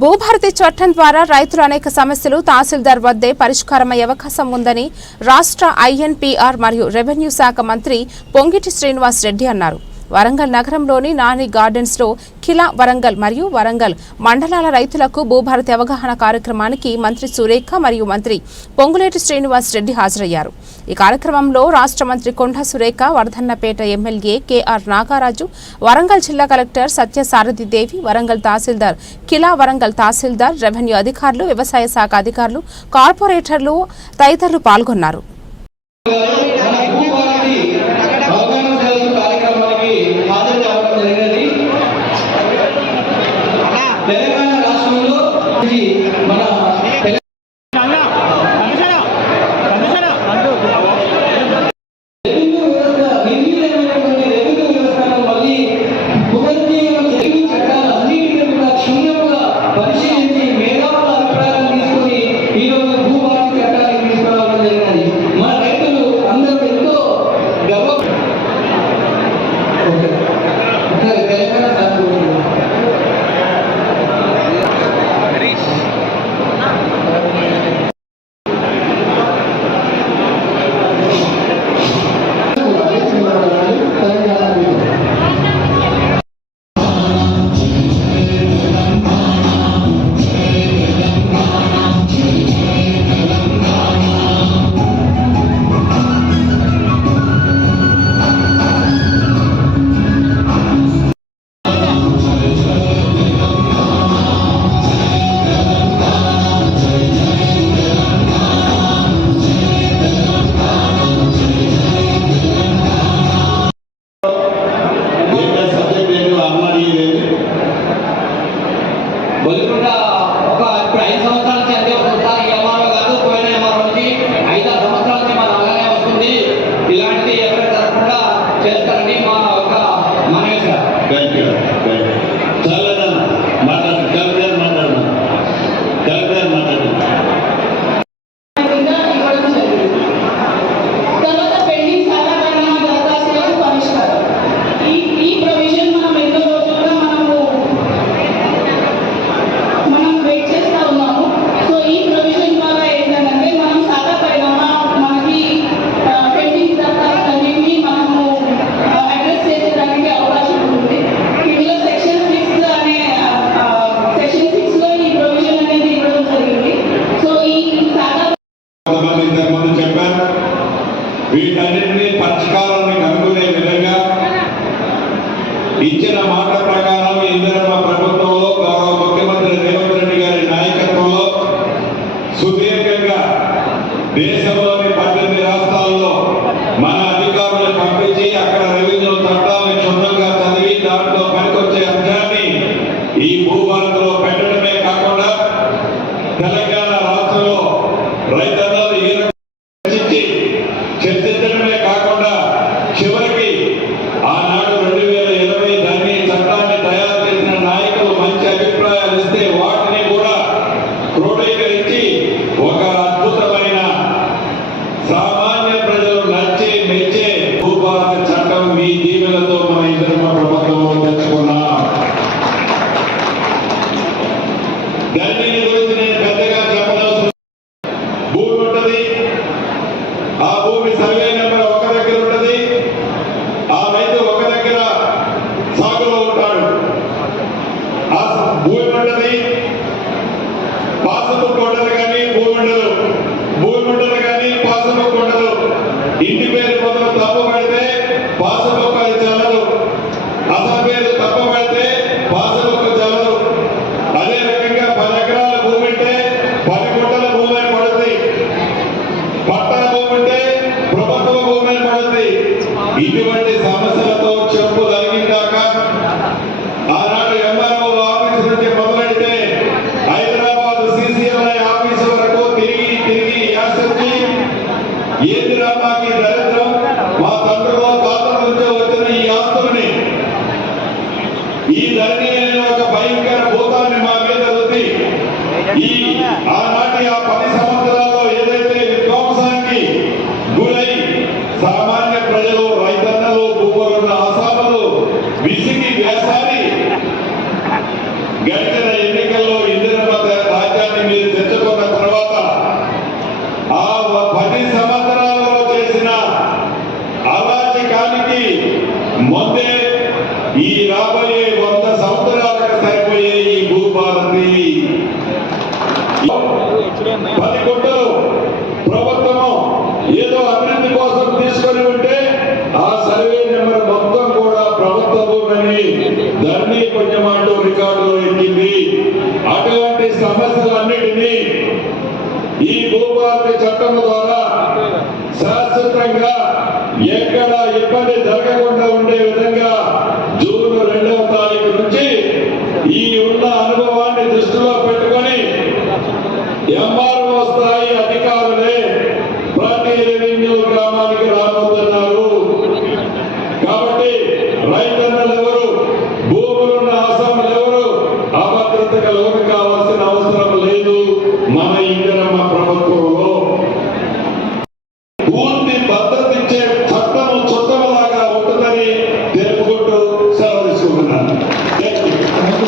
భూభారతి చట్టం ద్వారా రైతులు అనేక సమస్యలు తహసీల్దార్ వద్దే పరిష్కారమయ్యే అవకాశం ఉందని రాష్ట్ర ఐఎన్పీఆర్ మరియు రెవెన్యూ శాఖ మంత్రి పొంగిటి శ్రీనివాస్ రెడ్డి అన్నారు. వరంగల్ నగరంలోని నాని గార్డెన్స్లో ఖిలా వరంగల్ మరియు వరంగల్ మండలాల రైతులకు భూభారతి అవగాహన కార్యక్రమానికి మంత్రి సురేఖ మరియు మంత్రి పొంగులేటి శ్రీనివాస్ రెడ్డి హాజరయ్యారు. ఈ కార్యక్రమంలో రాష్ట్ర మంత్రి Konda Surekha Wardhannapet MLA K R Nagaraju Warangal జిల్లా కలెక్టర్ సత్యసారథి దేవి వరంగల్ తహసీల్దార్ కిలా వరంగల్ తహసీల్దార్ రెవెన్యూ అధికారులు వ్యవసాయ శాఖ అధికారులు కార్పొరేటర్లు తదితరులు పాల్గొన్నారు. ఇచ్చిన మాట ప్రకారం ఇందిరమ్మ ప్రభుత్వంలో గౌరవ ముఖ్యమంత్రి రేవంత్ రెడ్డి గారి నాయకత్వంలో సుదీర్ఘంగా దేశంలోని పద్దెనిమిది రాష్ట్రాల్లో మన అధికారులు పంపించి అక్కడ రెవెన్యూ చట్టాలను క్షుణ్ణంగా చదివి దాంట్లో పనికొచ్చే అంశాన్ని ఈ భూభారత్లో పెట్టడమే కాకుండా తెలంగాణ రాష్ట్రంలో రైతు పట్టా ప్రభుత్వ భూమి చెప్పు కలిగిందాక ఆనాడు ఎంఆర్ఓ ఆఫీస్ నుంచి హైదరాబాద్ సిసిఎల్ఐ తిరిగి తిరిగి యాసెత్తి ఏంది రామాకి దరిద్రం? మా తండ్రులో తాత నుంచో వచ్చిన ఈ ఆస్తుల్ని. ఈ ధరణి అనే ఒక భయంకర భూతాన్ని మా మీద ఉంది ఈ ఆనాడు సామాన్య ప్రజలు రైతన్నలు భూపరుల ఆసాములు విసిగి వేసారి. గడిచిన ఎన్నికల్లో ఇందిరమ్మ రాజ్యాన్ని మీరు తెచ్చుకున్న తర్వాత ఆ పది సంవత్సరాలలో చేసిన అరాచకానికి ముందే ఈ రాబో ఈ భూభారతి చట్టం ద్వారా శాశ్వతంగా ఎక్కడ ఇబ్బంది జరగకుండా ఉండే విధంగా జూన్ రెండవ తారీఖు నుంచి ఈ ఉన్న అనుభవాన్ని దృష్టిలో పెట్టుకొని ఎంఆర్ఓ స్థాయి